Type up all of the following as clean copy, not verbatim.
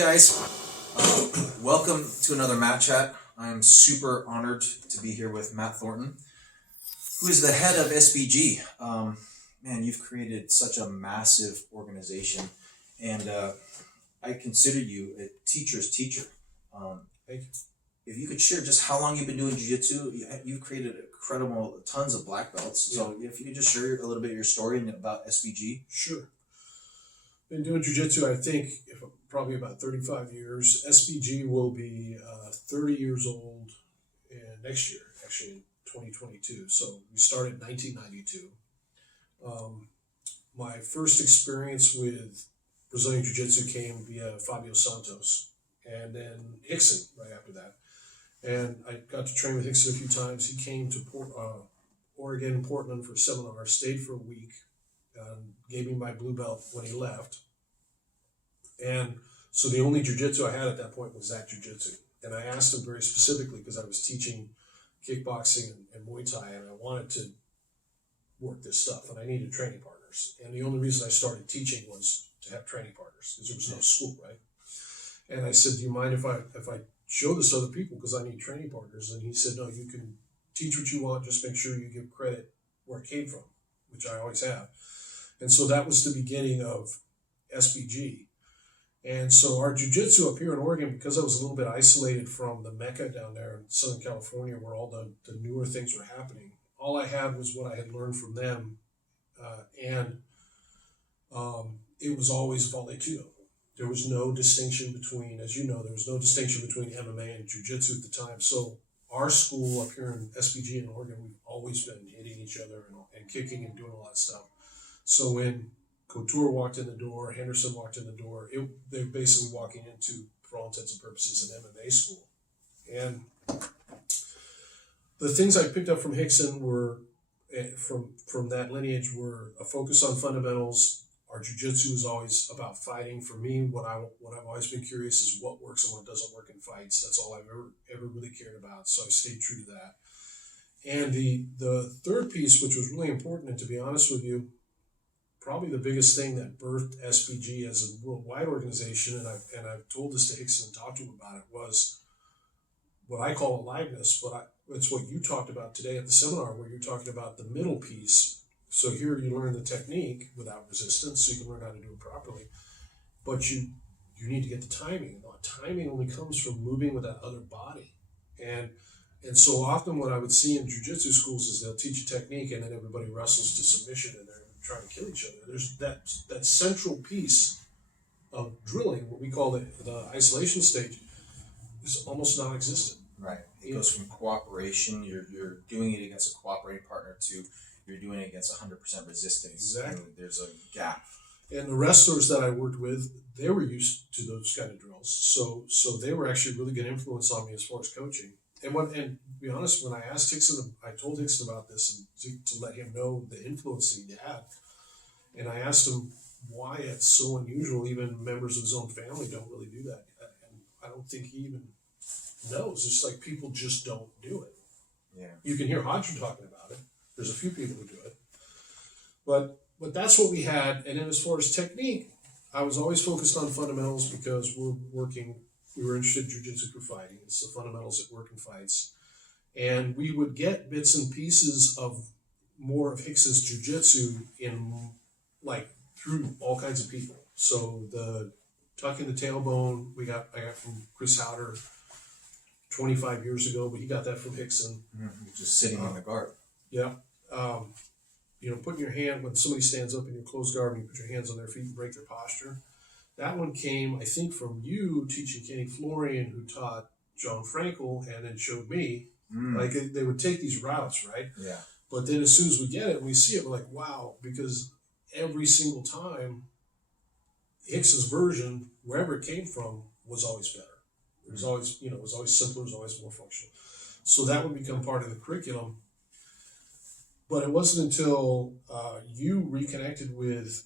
guys, welcome to another Matt Chat. I'm super honored to be here with Matt Thornton, who is the head of SBG. Man, you've created such a massive organization, and I consider you a teacher's teacher. Thank you. If you could share just how long you've been doing Jiu-Jitsu, you've created tons of black belts. So if you could just share a little bit of your story about SBG. Sure. Been doing Jiu-Jitsu, I think, probably about 35 years. SBG will be 30 years old next year, actually in 2022. So we started in 1992. My first experience with Brazilian Jiu-Jitsu came via Fabio Santos, and then Rickson right after that. And I got to train with Rickson a few times. He came to Oregon, Portland for a seminar, stayed for a week, gave me my blue belt when he left. And so the only jiu-jitsu I had at that point was that jiu-jitsu. And I asked him very specifically, because I was teaching kickboxing and Muay Thai, and I wanted to work this stuff, and I needed training partners. And the only reason I started teaching was to have training partners, because there was no school, right? And I said, do you mind if I show this to other people, because I need training partners? And he said, no, you can teach what you want, just make sure you give credit where it came from, which I always have. And so that was the beginning of SBG. And so our jiu-jitsu up here in Oregon, because I was a little bit isolated from the Mecca down there in Southern California, where all the newer things were happening, all I had was what I had learned from them. It was always Vale Tudo. There was no distinction between, as you know, there was no distinction between MMA and jiu-jitsu at the time. So our school up here in SBG in Oregon, we've always been hitting each other and kicking and doing a lot of stuff. So when Couture walked in the door, Henderson walked in the door, they're basically walking into, for all intents and purposes, an MMA school. And the things I picked up from Rickson were, from that lineage, were a focus on fundamentals. Our jiu-jitsu is always about fighting. For me, what I've always been curious is what works and what doesn't work in fights. That's all I've ever really cared about. So I stayed true to that. And the third piece, which was really important, and to be honest with you, probably the biggest thing that birthed SBG as a worldwide organization, and I've told this to Rickson and talked to him about it, was what I call aliveness, but it's what you talked about today at the seminar, where you're talking about the middle piece. So here you learn the technique without resistance, so you can learn how to do it properly, but you need to get the timing. And the timing only comes from moving with that other body. And so often what I would see in jiu-jitsu schools is they'll teach a technique and then everybody wrestles to submission and they're trying to kill each other. There's that central piece of drilling, what we call the isolation stage, is almost non-existent. Right. It goes from cooperation, you're doing it against a cooperating partner, to you're doing it against 100% resistance. Exactly. And there's a gap. And the wrestlers that I worked with, they were used to those kind of drills. So they were actually a really good influence on me as far as coaching. And to be honest, when I asked Rickson, I told Rickson about this and to let him know the influence that he had. And I asked him why it's so unusual. Even members of his own family don't really do that. And I don't think he even knows. It's like people just don't do it. Yeah. You can hear Hodger talking about it. There's a few people who do it. But that's what we had. And then as far as technique, I was always focused on fundamentals, because we were interested in jiu-jitsu for fighting. It's the fundamentals that work in fights. And we would get bits and pieces of more of Rickson's jiu-jitsu through all kinds of people. So the tuck in the tailbone, I got from Chris Howder 25 years ago, but he got that from Rickson. Mm-hmm. Just sitting on the guard. Yeah. Putting your hand, when somebody stands up in your closed guard, and you put your hands on their feet and break their posture. That one came, I think, from you teaching Kenny Florian, who taught John Frankel and then showed me. Like they would take these routes, right? Yeah. But then as soon as we get it, we see it, we're like, wow, because every single time, Rickson's version, wherever it came from, was always better. It was always, it was always simpler, it was always more functional. So that would become part of the curriculum. But it wasn't until we connected with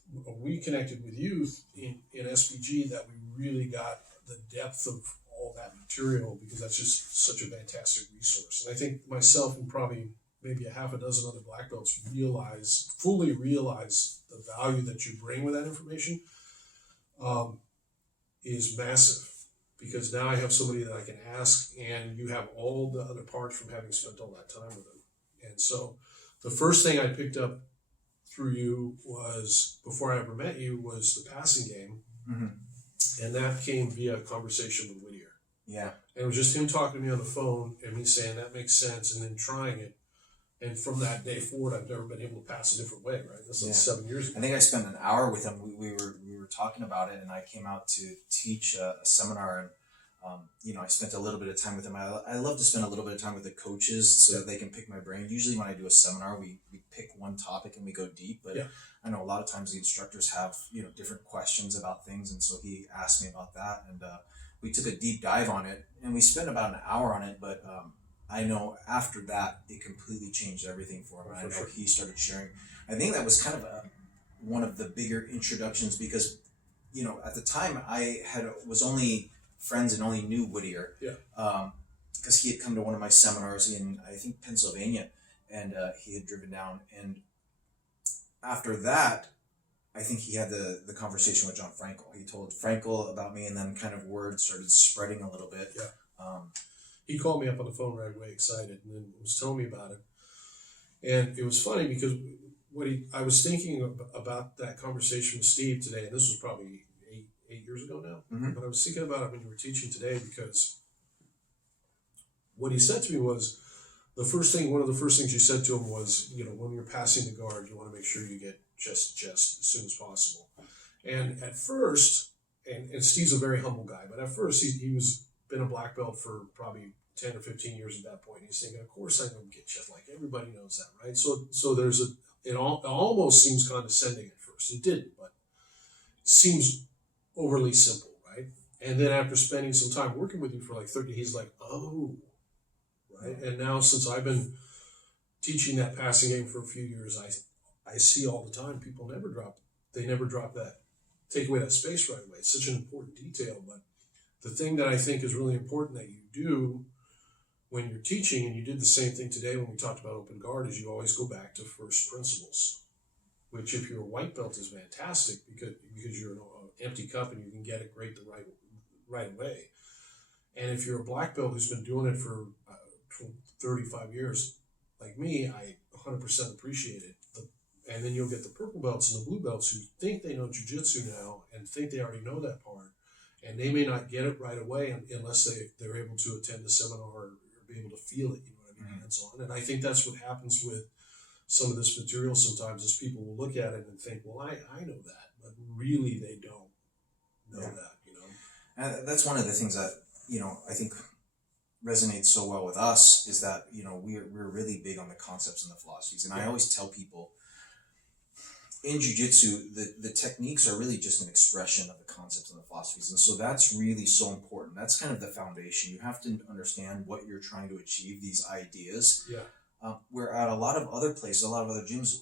youth in SBG that we really got the depth of all that material, because that's just such a fantastic resource. And I think myself and probably maybe a half a dozen other black belts fully realize the value that you bring with that information. is massive, because now I have somebody that I can ask, and you have all the other parts from having spent all that time with them. And so the first thing I picked up through you was, before I ever met you, was the passing game. Mm-hmm. And that came via a conversation with Whittier. Yeah. And it was just him talking to me on the phone and me saying that makes sense, and then trying it. And from that day forward, I've never been able to pass a different way, right? This is 7 years ago. I think I spent an hour with him. We were talking about it, and I came out to teach a seminar, and I spent a little bit of time with him. I love to spend a little bit of time with the coaches so that they can pick my brain. Usually when I do a seminar, we pick one topic and we go deep, but I know a lot of times the instructors have, different questions about things. And so he asked me about that, and we took a deep dive on it, and we spent about an hour on it, but I know after that, it completely changed everything for him. And I know he started sharing. I think that was kind of one of the bigger introductions, because, at the time I was only friends and only knew Whittier. Because he had come to one of my seminars in, I think, Pennsylvania, and he had driven down. And after that, I think he had the conversation with John Frankel. He told Frankel about me, and then kind of word started spreading a little bit. He called me up on the phone right away, excited, and then was telling me about it. And it was funny because I was thinking about that conversation with Steve today, and this was probably eight years ago now. Mm-hmm. But I was thinking about it when you were teaching today, because what he said to me was, one of the first things you said to him was, when you're passing the guard, you want to make sure you get chest to chest as soon as possible. And at first, and Steve's a very humble guy, but at first he was been a black belt for probably 10 or 15 years at that point. He's thinking, of course I don't get chest, like everybody knows that, right? So there's it almost seems condescending at first. It didn't, but it seems overly simple, right? And then after spending some time working with you for like 30, he's like, oh, right? And now, since I've been teaching that passing game for a few years, I see all the time people never drop that, take away that space right away. It's such an important detail. But the thing that I think is really important that you do when you're teaching, and you did the same thing today when we talked about open guard, is you always go back to first principles, which, if you're a white belt, is fantastic, because you're an empty cup and you can get it great the right away. And if you're a black belt who's been doing it for 35 years, like me, I 100% appreciate it. And then you'll get the purple belts and the blue belts who think they know jiu-jitsu now and think they already know that part. And they may not get it right away unless they're able to attend a seminar or be able to feel it, hands-on. And I think that's what happens with some of this material sometimes, is people will look at it and think, well, I know that, but really they don't know that, And that's one of the things that, I think resonates so well with us, is that, we're really big on the concepts and the philosophies. And I always tell people, in jiu-jitsu, the techniques are really just an expression of the concepts and the philosophies. And so that's really so important. That's kind of the foundation. You have to understand what you're trying to achieve, these ideas. Where at a lot of other places, a lot of other gyms,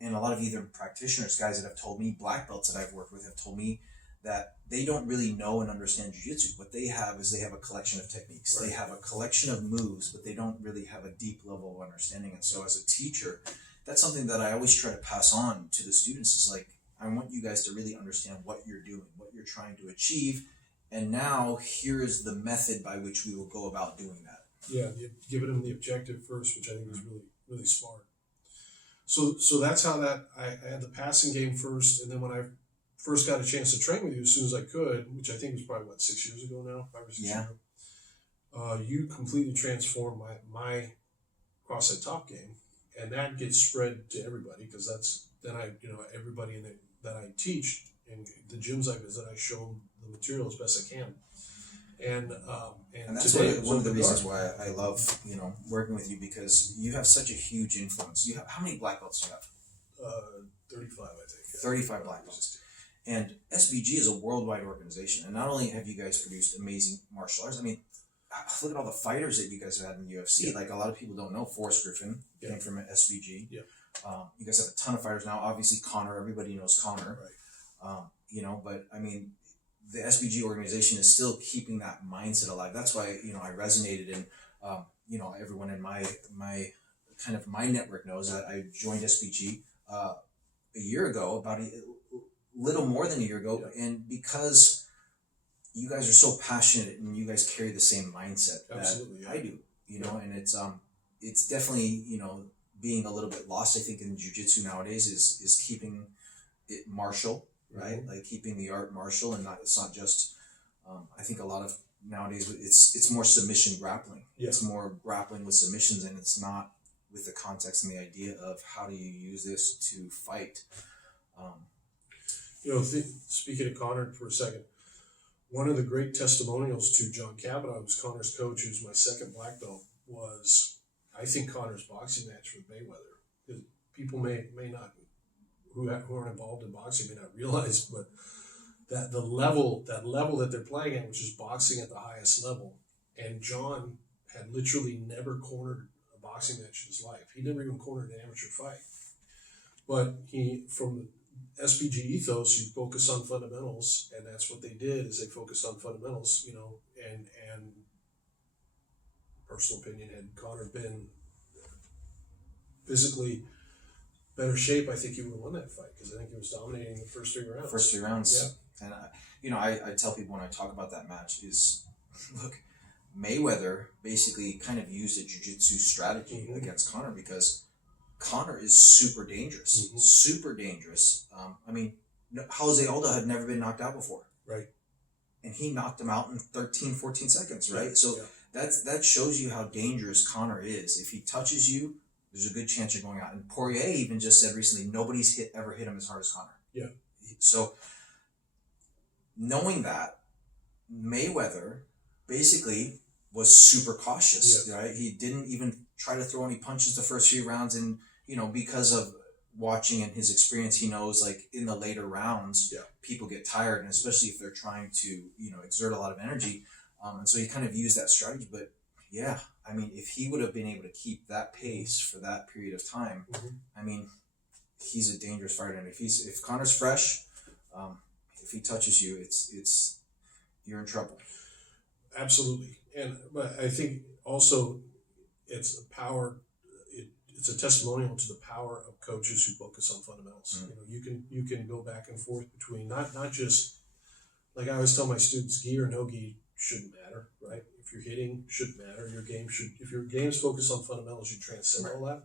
and a lot of either practitioners, guys that have told me, black belts that I've worked with have told me that they don't really know and understand jiu-jitsu. What they have is they have a collection of techniques. Right. They have a collection of moves, but they don't really have a deep level of understanding. And so as a teacher, that's something that I always try to pass on to the students, is like, I want you guys to really understand what you're doing, what you're trying to achieve. And now here is the method by which we will go about doing that. Yeah, giving them the objective first, which I think is really, really smart. So that's how I had the passing game first. And then when I first got a chance to train with you as soon as I could, which I think was probably, 6 years ago now, 5 or 6 years ago, you completely transformed my cross-head top game. And that gets spread to everybody, because everybody that I teach and the gyms I visit, I show them the material as best I can. And that's one of the reasons why I love, working with you, because you have such a huge influence. You have, how many black belts do you have? 35, I think. 35 black belts. And SBG is a worldwide organization. And not only have you guys produced amazing martial arts, I mean, look at all the fighters that you guys have had in the UFC. Like, a lot of people don't know Forrest Griffin came from SBG. You guys have a ton of fighters now. Obviously, Connor, everybody knows Connor. Right. But I mean, the SBG organization is still keeping that mindset alive. That's why, I resonated, and everyone in my kind of my network knows that I joined SBG a year ago, about a little more than a year ago, and because you guys are so passionate and you guys carry the same mindset that Absolutely, yeah. I do, and it's definitely, being a little bit lost, I think, in jiu-jitsu nowadays is keeping it martial, right? Mhm. Like keeping the art martial, and it's not just, I think a lot of nowadays it's more submission grappling. Yeah. It's more grappling with submissions, and it's not with the context and the idea of how do you use this to fight. Speaking of Connor for a second, one of the great testimonials to John Kavanaugh, who's Connor's coach, who's my second black belt, was, I think, Connor's boxing match with Mayweather. Because people may not, who aren't involved in boxing, may not realize, but that the level that they're playing at, which is boxing at the highest level, and John had literally never cornered a boxing match in his life. He never even cornered an amateur fight. But from SPG ethos, you focus on fundamentals, and that's what they did. Is they focused on fundamentals, and personal opinion, had Connor been physically better shape, I think he would have won that fight, because I think he was dominating the first 3 rounds. First 3 rounds. Yeah. And I tell people when I talk about that match is, look, Mayweather basically kind of used a jiu-jitsu strategy against Connor, because Connor is super dangerous. Super dangerous. Jose Aldo had never been knocked out before. Right. And he knocked him out in 13, 14 seconds, right? Yeah. So that shows you how dangerous Connor is. If he touches you, there's a good chance you're going out. And Poirier even just said recently, nobody's ever hit him as hard as Connor. Yeah. So knowing that, Mayweather basically was super cautious, right? He didn't even try to throw any punches the first few rounds, and because of watching and his experience, he knows like in the later rounds, people get tired, and especially if they're trying to exert a lot of energy, and so he kind of used that strategy. But if he would have been able to keep that pace for that period of time, he's a dangerous fighter. And if Connor's fresh, if he touches you, it's you're in trouble. Absolutely. But I think also it's it's a testimonial to the power of coaches who focus on fundamentals. You can go back and forth between not just, like I always tell my students, gi or no gi shouldn't matter, right? If you're hitting, shouldn't matter. If your game's focused on fundamentals, you transcend all that.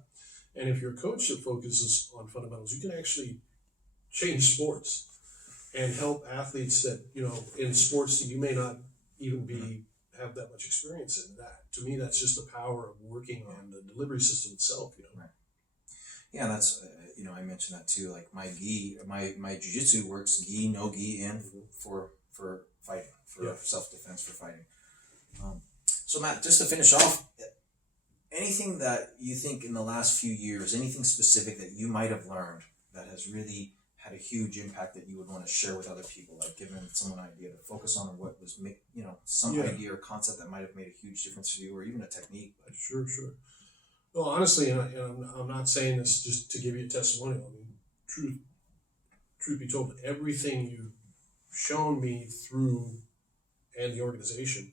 And if you're a coach that focuses on fundamentals, you can actually change sports and help athletes that, in sports that you may not even have that much experience in. That, to me, that's just the power of working on the delivery system itself, Right. Yeah, that's, I mentioned that too. Like my jiu-jitsu works gi, no gi, and for fighting, for self-defense, for fighting. So Matt, just to finish off, anything that you think in the last few years, anything specific that you might have learned that has really had a huge impact that you would want to share with other people, like giving someone an idea to focus on, or what was, some idea or concept that might have made a huge difference for you, or even a technique. But Sure. Well, honestly, and I'm not saying this just to give you a testimonial. Truth be told, everything you've shown me through and the organization,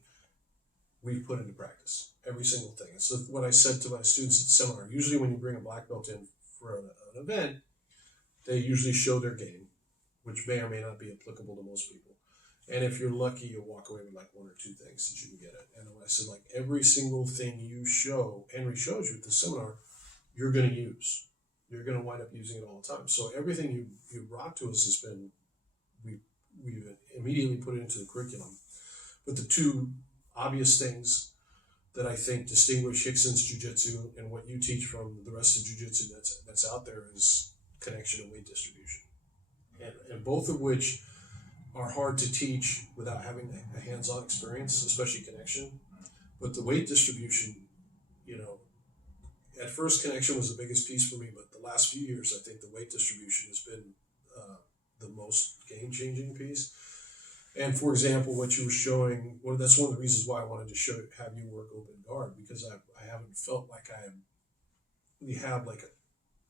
we've put into practice. Every single thing. And so what I said to my students at the seminar, usually when you bring a black belt in for an event, they usually show their game, which may or may not be applicable to most people. And if you're lucky, you'll walk away with like 1 or 2 things that you can get it. And I said, like, every single thing you show, Henry shows you at the seminar, you're going to use. You're going to wind up using it all the time. So everything you brought to us has been, we've immediately put it into the curriculum. But the 2 obvious things that I think distinguish Rickson's jiu-jitsu and what you teach from the rest of jiu-jitsu that's out there is connection and weight distribution. And both of which are hard to teach without having a hands-on experience, especially connection. But the weight distribution, at first connection was the biggest piece for me, but the last few years, I think the weight distribution has been the most game-changing piece. And for example, what you were showing, that's one of the reasons why I wanted to have you work open guard, because I haven't felt like we have like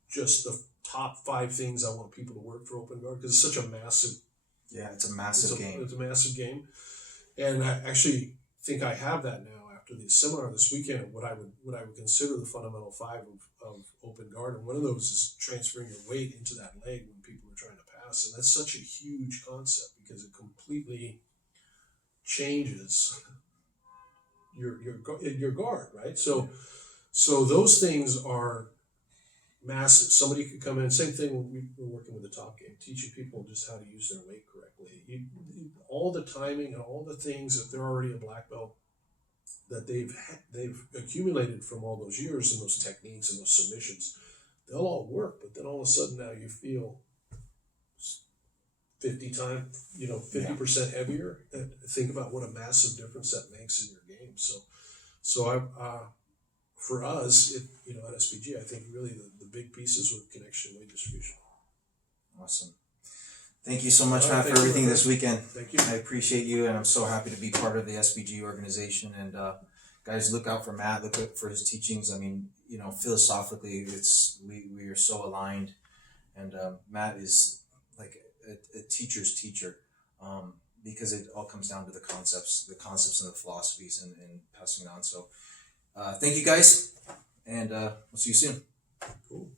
just the top 5 things I want people to work for open guard, because it's such a massive. Yeah, it's a massive game. It's a massive game, and I actually think I have that now after the seminar this weekend. What I would consider the fundamental 5 of open guard, and one of those is transferring your weight into that leg when people are trying to pass, and that's such a huge concept because it completely changes your guard, right? So those things are massive. Somebody could come in. Same thing when we're working with the top game, teaching people just how to use their weight correctly. All the timing and all the things that they're already a black belt that they've accumulated from all those years and those techniques and those submissions, they'll all work. But then all of a sudden now you feel 50% heavier. And think about what a massive difference that makes in your game. So for us, at SPG, I think really the big pieces were connection, weight distribution. Awesome. Thank you so much, Matt, for thank you, everything my this weekend. Thank you. I appreciate you, and I'm so happy to be part of the SBG organization. And guys, look out for Matt. Look out for his teachings. I mean, philosophically, we are so aligned, and Matt is like a teacher's teacher, because it all comes down to the concepts and the philosophies, and passing it on. So, thank you guys, and we'll see you soon. Cool.